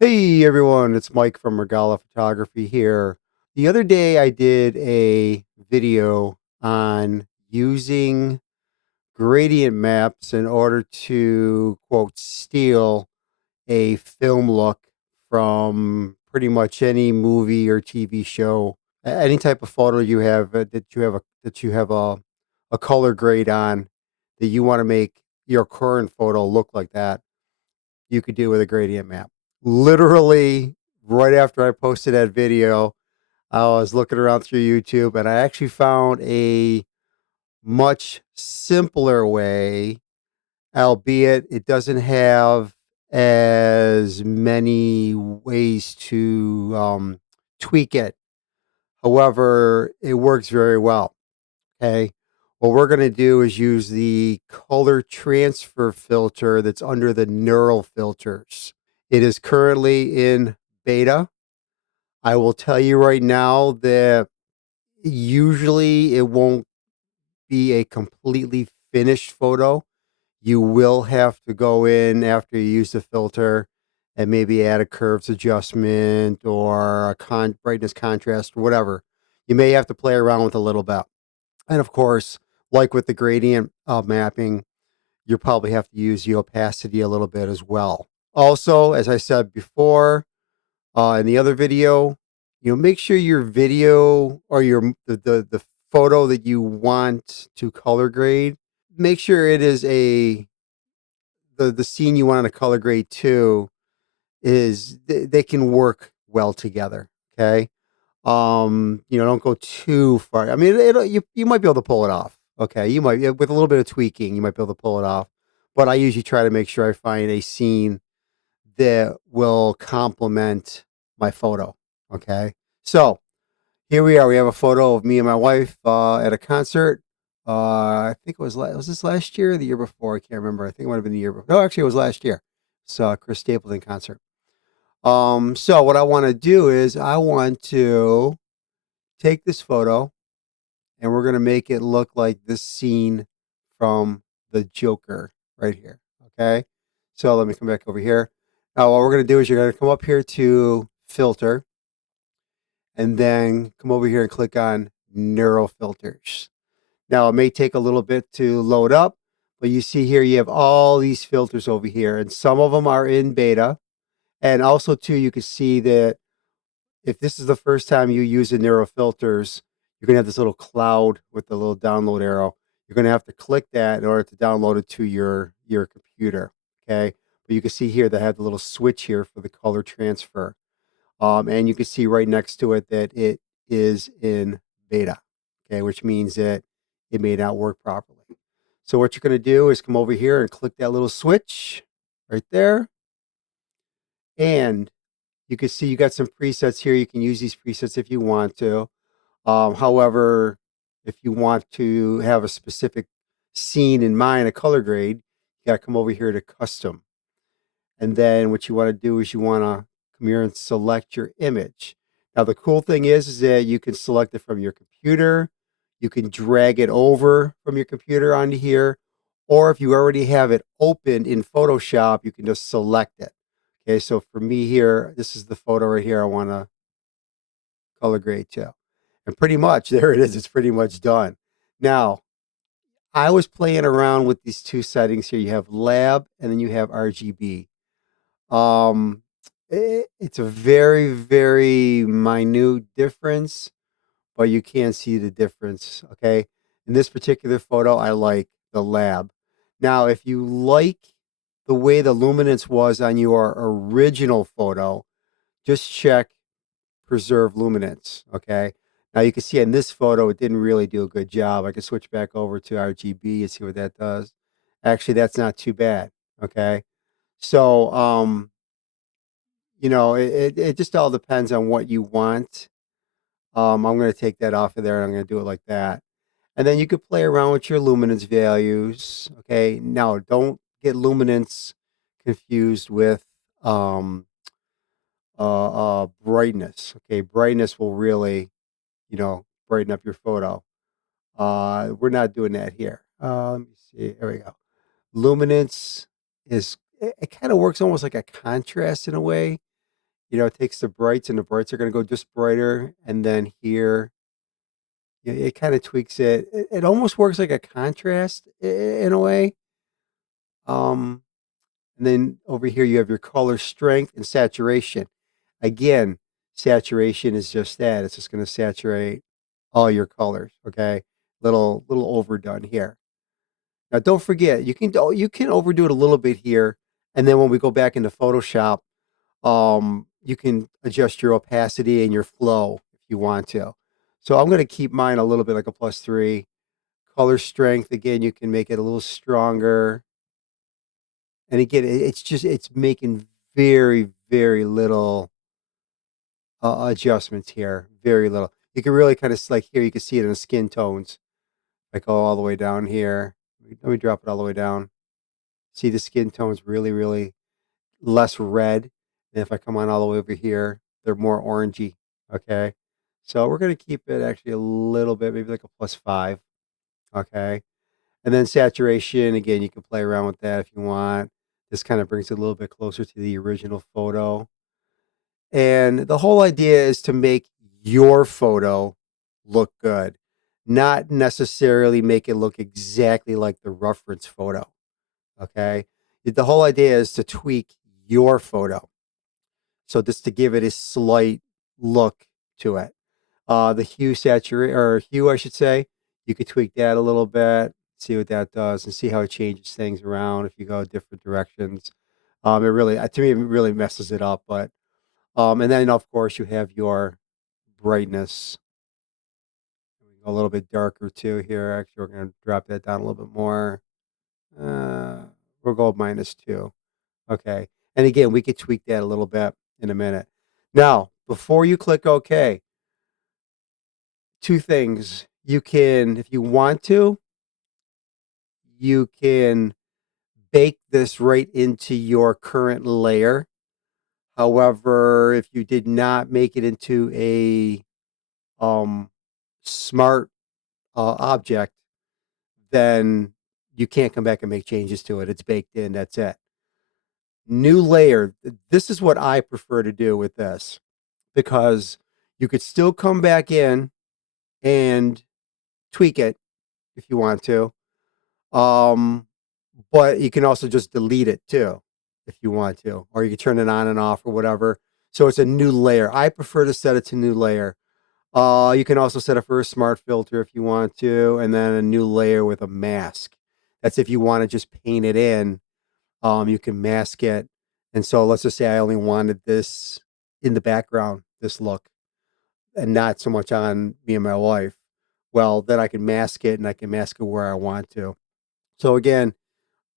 Hey everyone, it's Mike from Rogala Photography here. The other day I did a video on using gradient maps in order to quote steal a film look from pretty much any movie or TV show. Any type of photo you have that you have a color grade on that you want to make your current photo look like that, you could do with a gradient map. Literally, right after I posted that video, I was looking around through YouTube and I actually found a much simpler way, albeit it doesn't have as many ways to tweak it. However, it works very well. Okay. What we're going to do is use the color transfer filter that's under the neural filters. It is currently in beta. I will tell you right now that usually it won't be a completely finished photo. You will have to go in after you use the filter and maybe add a curves adjustment or a brightness contrast or whatever. You may have to play around with a little bit. And of course, like with the gradient mapping, you probably have to use the opacity a little bit as well. Also, as I said before, in the other video, make sure your video or the photo that you want to color grade, make sure it is the scene you want to color grade to is they can work well together. Okay. Don't go too far. I mean, you might be able to pull it off. Okay, you might, yeah, with a little bit of tweaking, you might be able to pull it off. But I usually try to make sure I find a scene that will complement my photo. Okay. So here we are. We have a photo of me and my wife at a concert. I think it was this last year or the year before? I can't remember. I think it might have been the year before. No, actually, it was last year. It's Chris Stapleton concert. So what I want to do is I want to take this photo and we're gonna make it look like this scene from the Joker right here. Okay. So let me come back over here. Now, what we're gonna do is you're gonna come up here to filter and then come over here and click on neural filters. Now, it may take a little bit to load up, but you see here you have all these filters over here, and some of them are in beta. And also, too, you can see that if this is the first time you use the neural filters, you're gonna have this little cloud with the little download arrow. You're gonna have to click that in order to download it to your computer. Okay. But you can see here they have the little switch here for the color transfer. And you can see right next to it that it is in beta. Okay, which means that it may not work properly. So what you're gonna do is come over here and click that little switch right there. And you can see you got some presets here. You can use these presets if you want to. However, if you want to have a specific scene in mind, a color grade, you got to come over here to custom. And then what you want to do is you want to come here and select your image. Now, the cool thing is that you can select it from your computer. You can drag it over from your computer onto here. Or if you already have it opened in Photoshop, you can just select it. Okay, so for me here, this is the photo right here I want to color grade to. And pretty much there it is. It's pretty much done. Now, I was playing around with these two settings here. You have lab and then you have RGB. Um, it's a very, very minute difference, but you can see the difference. Okay. In this particular photo, I like the lab. Now, if you like the way the luminance was on your original photo, just check preserve luminance. Okay. Now you can see in this photo, it didn't really do a good job. I can switch back over to RGB and see what that does. Actually, that's not too bad. Okay. So, it just all depends on what you want. I'm going to take that off of there and I'm going to do it like that. And then you could play around with your luminance values. Okay. Now, don't get luminance confused with um, brightness. Okay. Brightness will really, brighten up your photo. We're not doing that here. Let me see. There we go. Luminance it kind of works almost like a contrast in a way. It takes the brights, and the brights are gonna go just brighter, and then here, it kinda tweaks it. It almost works like a contrast in a way. Um, and then over here, you have your color strength and saturation. Again, saturation is just that. It's just gonna saturate all your colors, okay? Little overdone here. Now, don't forget, you can overdo it a little bit here, and then when we go back into Photoshop, you can adjust your opacity and your flow if you want to. So I'm gonna keep mine a little bit like a +3. Color strength, again, you can make it a little stronger. And again, it's making very, very little adjustments here. Very little. You can really kind of like here, you can see it in the skin tones. Like all the way down here. Let me drop it all the way down. See the skin tones really, really less red. And if I come on all the way over here, they're more orangey. Okay. So we're going to keep it actually a little bit, maybe like a +5. Okay. And then saturation, again, you can play around with that if you want. This kind of brings it a little bit closer to the original photo. And the whole idea is to make your photo look good, not necessarily make it look exactly like the reference photo. Okay. The whole idea is to tweak your photo. So just to give it a slight look to it. The hue saturate or hue, I should say, you could tweak that a little bit, see what that does, and see how it changes things around if you go different directions. It really, to me, it really messes it up. But and then of course you have your brightness. We can go a little bit darker too here. Actually, we're going to drop that down a little bit more. Uh, we'll go -2. Okay, and again, we could tweak that a little bit in a minute. Now, before you click OK, two things. You can, if you want to, you can bake this right into your current layer. However, if you did not make it into a um, smart object, then you can't come back and make changes to it. It's baked in. That's it. New layer. This is what I prefer to do with this because you could still come back in and tweak it if you want to. Um, but you can also just delete it too if you want to, or you can turn it on and off or whatever. So it's a new layer. I prefer to set it to new layer. You can also set it for a smart filter if you want to, and then a new layer with a mask. That's if you want to just paint it in. You can mask it. And so let's just say I only wanted this in the background, this look, and not so much on me and my wife. Well, then I can mask it and I can mask it where I want to. So again,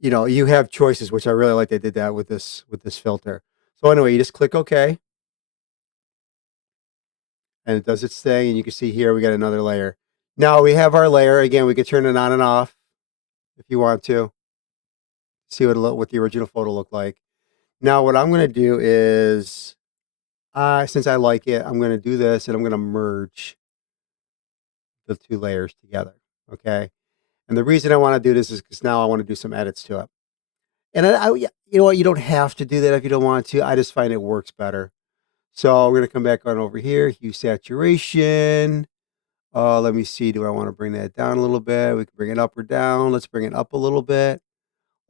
you have choices, which I really like they did that with this filter. So anyway, you just click OK, and it does its thing, and you can see here we got another layer. Now we have our layer. Again, we can turn it on and off if you want to see what the original photo looked like. Now what I'm gonna do is, since I like it, I'm gonna do this, and I'm gonna merge the two layers together. Okay, and the reason I want to do this is because now I want to do some edits to it. And yeah, you know what? You don't have to do that if you don't want to. I just find it works better. So we're gonna come back on over here, hue saturation. Let me see. Do I want to bring that down a little bit? We can bring it up or down. Let's bring it up a little bit.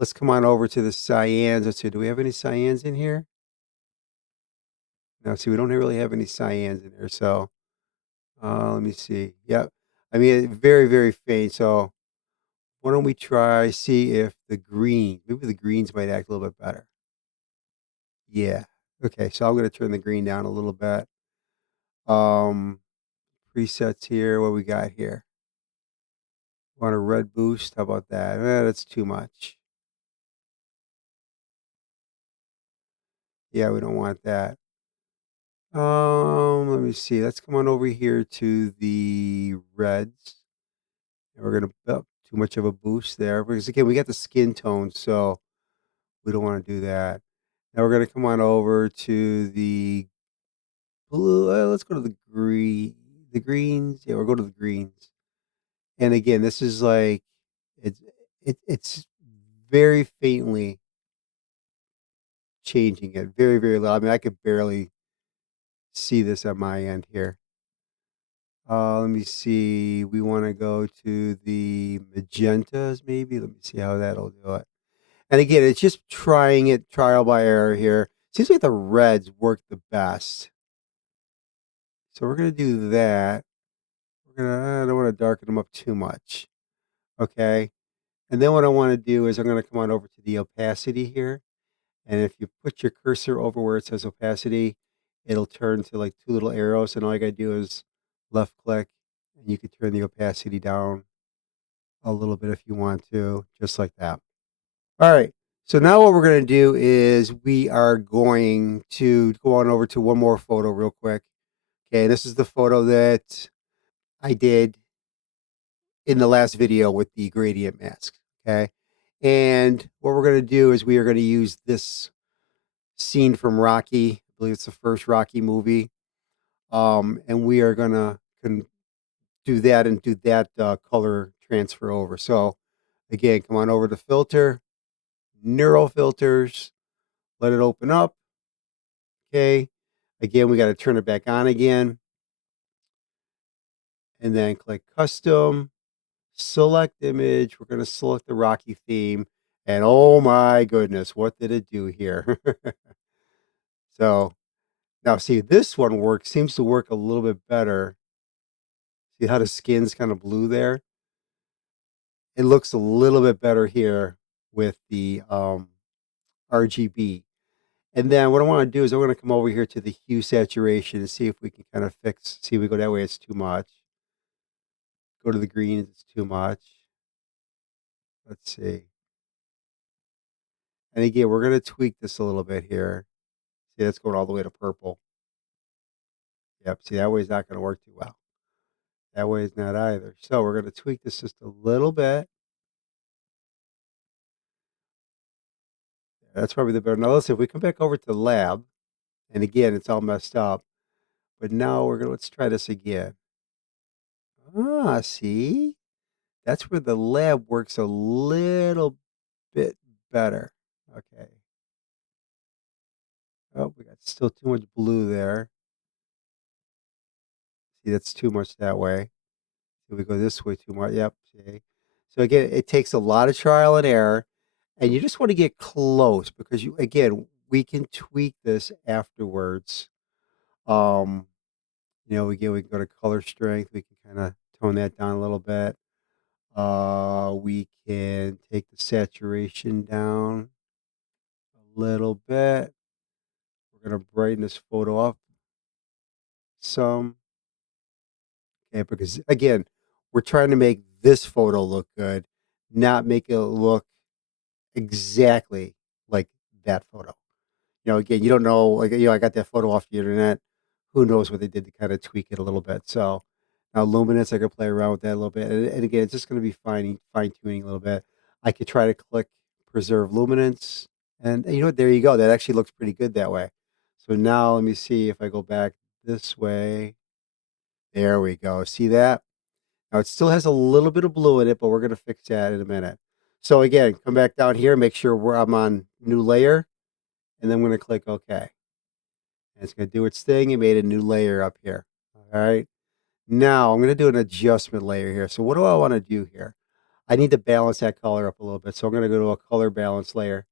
Let's come on over to the cyans. Let's see. Do we have any cyans in here? No. See, we don't really have any cyans in there. So let me see. Yep. I mean, very, very faint. So why don't we try see if the green? Maybe the greens might act a little bit better. Yeah. Okay. So I'm gonna turn the green down a little bit. Um, presets here. What we got here? Want a red boost? How about that? That's too much. Yeah, we don't want that. Let me see. Let's come on over here to the reds. And we're gonna too much of a boost there because again we got the skin tone, so we don't want to do that. Now we're gonna come on over to the blue. Let's go to the green. The greens. Yeah, we'll go to the greens. And again, this is like it's it's very faintly changing it, very, very low. I mean, I could barely. see this on my end here. Let me see. We want to go to the magentas, maybe. Let me see how that'll do it. And again, it's just trying it trial by error here. Seems like the reds work the best. So we're gonna do that. I don't want to darken them up too much. Okay. And then what I want to do is I'm gonna come on over to the opacity here. And if you put your cursor over where it says opacity, it'll turn to like two little arrows. And all you gotta do is left click and you can turn the opacity down a little bit if you want to, just like that. All right. So now what we're going to do is we are going to go on over to one more photo real quick. Okay, this is the photo that I did in the last video with the gradient mask. Okay. And what we're going to do is we are going to use this scene from Rocky. I believe it's the first Rocky movie. And we are going to do that and do that color transfer over. So again, come on over to filter, neural filters, let it open up. Okay. Again, we got to turn it back on again and then click custom, select image. We're going to select the Rocky theme. And oh my goodness, what did it do here? So now see, this one seems to work a little bit better. See how the skin's kind of blue there? It looks a little bit better here with the RGB. And then what I want to do is I'm going to come over here to the hue saturation and see if we can kind of fix, see if we go that way, it's too much. Go to the green, it's too much. Let's see. And again, we're going to tweak this a little bit here. See, that's going all the way to purple. Yep. See, that way is not going to work too well. That way is not either. So we're going to tweak this just a little bit. That's probably the better. Now, listen, if we come back over to lab, and again, it's all messed up. But now let's try this again. Ah, see? That's where the lab works a little bit better. Okay. Oh, we got still too much blue there. See, that's too much that way. So we go this way too much. Yep. See. So again, it takes a lot of trial and error, and you just want to get close because we can tweak this afterwards. Um, we can go to color strength. We can kind of tone that down a little bit. We can take the saturation down a little bit. We're gonna brighten this photo up some. Okay, because again, we're trying to make this photo look good, not make it look exactly like that photo. Again, you don't know, like, I got that photo off the internet. Who knows what they did to kind of tweak it a little bit. So now luminance, I could play around with that a little bit. And again, it's just going to be fine tuning a little bit. I could try to click preserve luminance. And you know what? There you go. That actually looks pretty good that way. So now let me see if I go back this way. There we go. See that? Now it still has a little bit of blue in it, but we're going to fix that in a minute. So again, come back down here, make sure I'm on new layer, and then I'm going to click OK. And it's going to do its thing. It made a new layer up here. All right. Now I'm going to do an adjustment layer here. So what do I want to do here? I need to balance that color up a little bit. So I'm going to go to a color balance layer.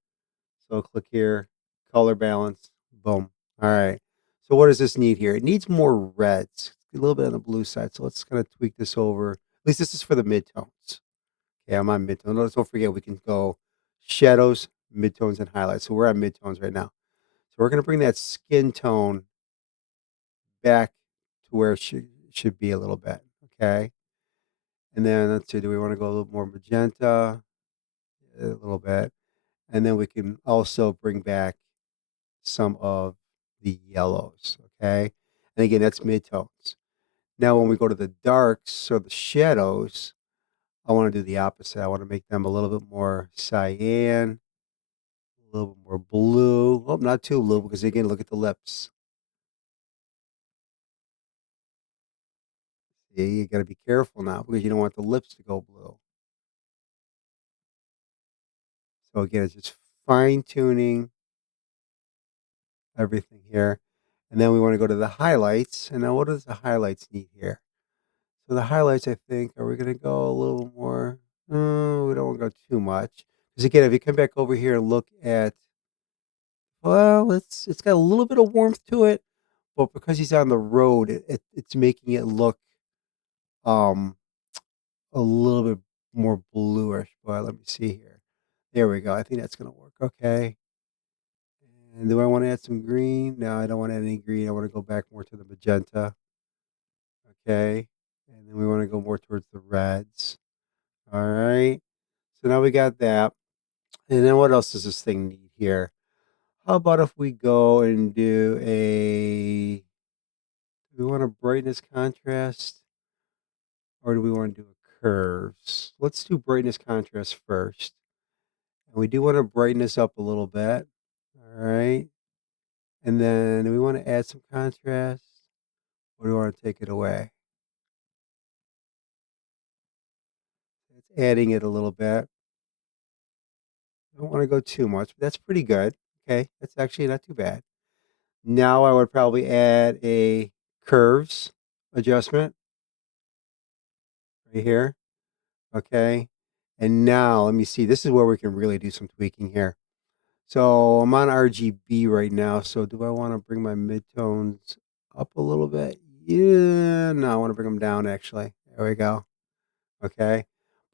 So I'll click here, color balance, boom. All right. So what does this need here? It needs more reds, a little bit on the blue side. So let's kind of tweak this over. At least this is for the midtones. Okay, I'm on midtones. Don't forget we can go shadows, midtones, and highlights. So we're at midtones right now. So we're going to bring that skin tone back to where it should be a little bit. Okay. And then let's see, do we want to go a little more magenta? A little bit. And then we can also bring back some of the yellows. Okay. And again, that's midtones. Now, when we go to the darks or the shadows, I want to do the opposite. I want to make them a little bit more cyan, a little bit more blue. Oh, not too blue because again, look at the lips. See, you got to be careful now because you don't want the lips to go blue. So again, it's just fine tuning everything here. And then we want to go to the highlights. And now what does the highlights need here? So the highlights, I think, are we going to go a little more? We don't want to go too much. Because again, if you come back over here and look at, well, it's got a little bit of warmth to it, but because he's on the road, it's making it look um a little bit more bluish. But let me see here. There we go. I think that's going to work. Okay. And do I want to add some green? No, I don't want to add any green. I want to go back more to the magenta. Okay. And then we want to go more towards the reds. All right. So now we got that. And then what else does this thing need here? How about if we go and do do we want a brightness contrast or do we want to do a curves? Let's do brightness contrast first. And we do want to brighten this up a little bit. All right. And then we want to add some contrast or do we want to take it away? It's adding it a little bit. I don't want to go too much, but that's pretty good. Okay. That's actually not too bad. Now I would probably add a curves adjustment right here. Okay. And now let me see. This is where we can really do some tweaking here. So I'm on RGB right now. So do I want to bring my midtones up a little bit? Yeah. No, I want to bring them down actually. There we go. Okay.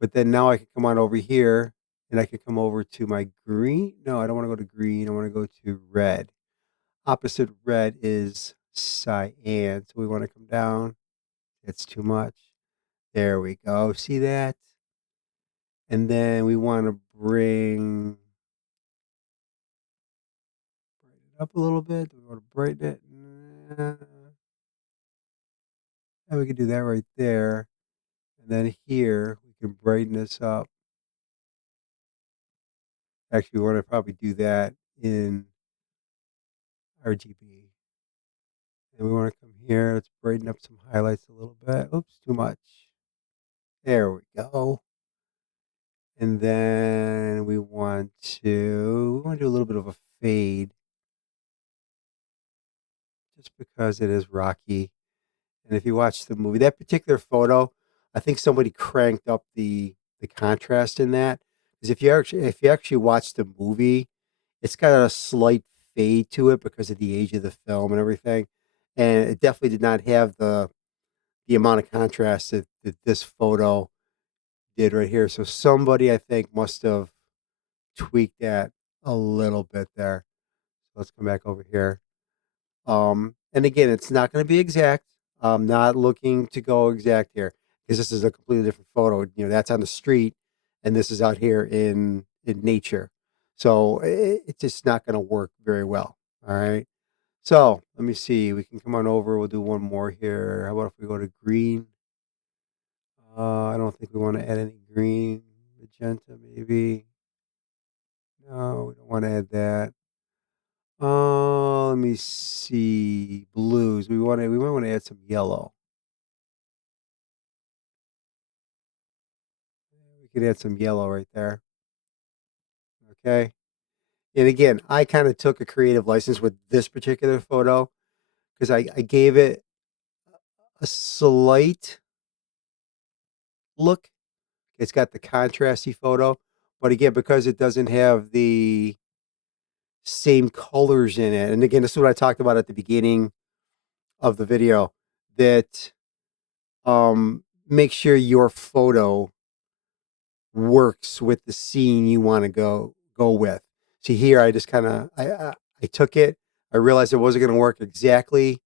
But then now I can come on over here and I could come over to my green. No, I don't want to go to green. I want to go to red. Opposite red is cyan. So we want to come down. It's too much. There we go. See that? And then we want to brighten it up a little bit. We want to brighten it. Nah. And we can do that right there. And then here we can brighten this up. Actually, we want to probably do that in RGB. And we want to come here. Let's brighten up some highlights a little bit. Oops, too much. There we go. And then we want to do a little bit of a fade just because it is rocky. And if you watch the movie, that particular photo, I think somebody cranked up the contrast in that. Because if you actually watch the movie, it's got a slight fade to it because of the age of the film and everything. And it definitely did not have the amount of contrast that this photo did right here. So somebody I think must have tweaked that a little bit there. So let's come back over here. And again, it's not going to be exact. I'm not looking to go exact here because this is a completely different photo. You know, that's on the street, and this is out here in nature. So it's just not going to work very well. All right. So let me see. We can come on over. We'll do one more here. How about if we go to green? I don't think we want to add any green. Magenta, maybe. No, we don't want to add that. Let me see. Blues. We might want to add some yellow. We could add some yellow right there. Okay. And again, I kind of took a creative license with this particular photo because I gave it a slight look. It's got the contrasty photo, but again, because it doesn't have the same colors in it. And again, this is what I talked about at the beginning of the video that make sure your photo works with the scene you want to go with. See here, I just kind of I took it. I realized it wasn't going to work exactly,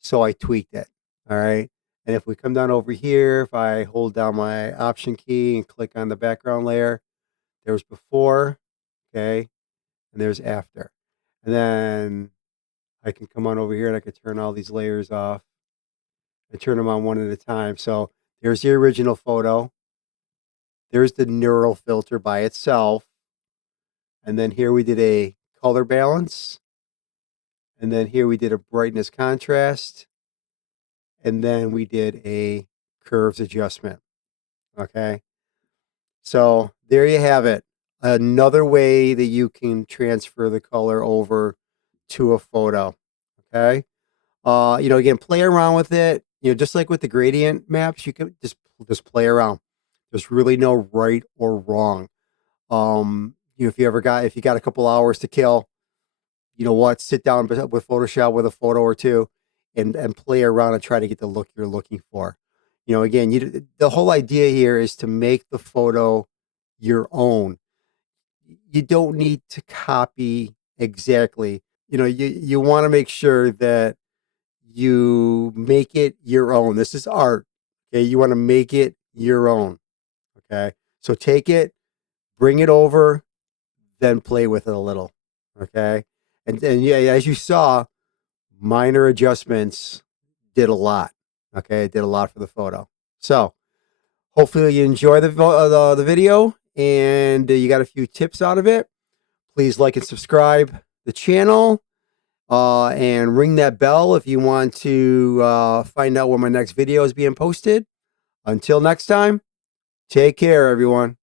so I tweaked it. All right. And if we come down over here, if I hold down my option key and click on the background layer, there's before, okay, and there's after. And then I can come on over here and I can turn all these layers off and turn them on one at a time. So there's the original photo. There's the neural filter by itself. And then here we did a color balance. And then here we did a brightness contrast. And then we did a curves adjustment. Okay. So there you have it. Another way that you can transfer the color over to a photo. Okay. Again, play around with it. Just like with the gradient maps, you can just play around. There's really no right or wrong. If you got a couple hours to kill, you know what? Sit down with Photoshop with a photo or two, and play around and try to get the look you're looking for. Again, the whole idea here is to make the photo your own. You don't need to copy exactly. You want to make sure that you make it your own. This is art. Okay. You want to make it your own. Okay. So take it, bring it over, then play with it a little. Okay. And yeah, as you saw, minor adjustments did a lot. Okay. It did a lot for the photo. So hopefully you enjoy the video and you got a few tips out of it. Please like and subscribe the channel. And ring that bell if you want to find out when my next video is being posted. Until next time, take care, everyone.